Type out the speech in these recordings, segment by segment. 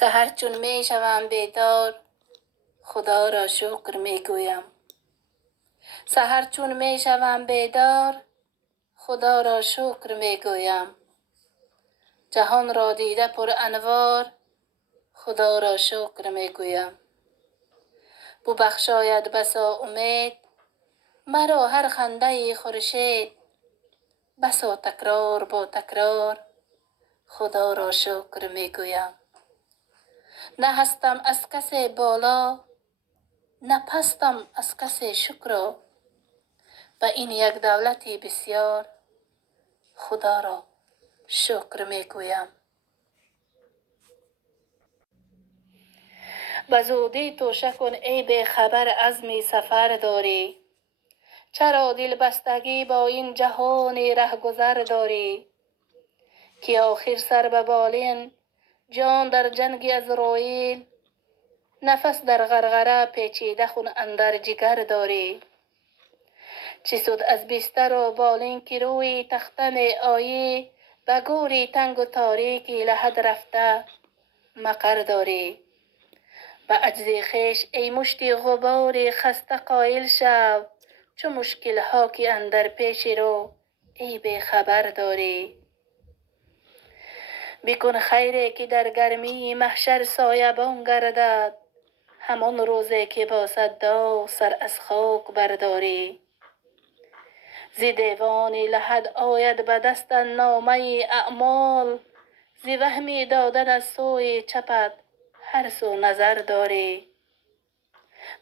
سحر چون می شوم بیدار خدا را شکر می گویم. سحر چون می شوم بیدار خدا را شکر می گویم. جهان را دیده پر انوار خدا را شکر می گویم. ببخشاید بسا امید مرا هر خنده خورشید، بسا تکرار با تکرار خدا را شکر می گویم. نه هستم از کسی بالا نه پستم از کسی شکر، و این یک دولتی بسیار خدا را شکر می گویم. به زودی توشه کن ای بی خبر عزم سفر داری، چرا دل بستگی با این جهان رهگذر داری، که آخر سر به بالین جان در جنگ عزراییل، نفس در غرغره پیچیده خون اندر جگر داری. چه سود از بستر و بالین که روی تخته می آیی، به گوری تنگ و تاریکی لحد رفته مقر داری. به عجز خویش ای مشتی غبار خسته قایل شو، چو مشکل ها که اندر پیش رو ای بی خبر داری. بکن خیری که در گرمی محشر سایبان گردد، همان روزی که با صد داغ سر از خاک برداری. ز دیوان لحد آید به دست نامه اعمال، ز وهمی دادن از سوی چپت هر سو نظر داری.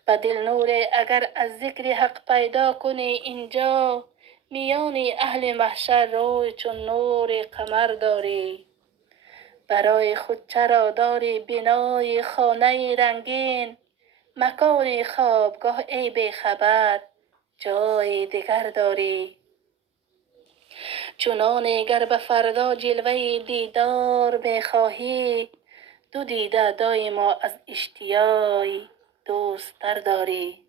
به دل نور اگر از ذکر حق پیدا کنی اینجا، میان اهل محشر روی چون نور قمر داری. برای خود چرا داری بنای خانه رنگین، مکان خوابگاه ای بی خبر جای دیگر داری. چنان گر به فردا جلوه دیدار می خواهی، دو دیده دایما از اشتیای دوست تر داری.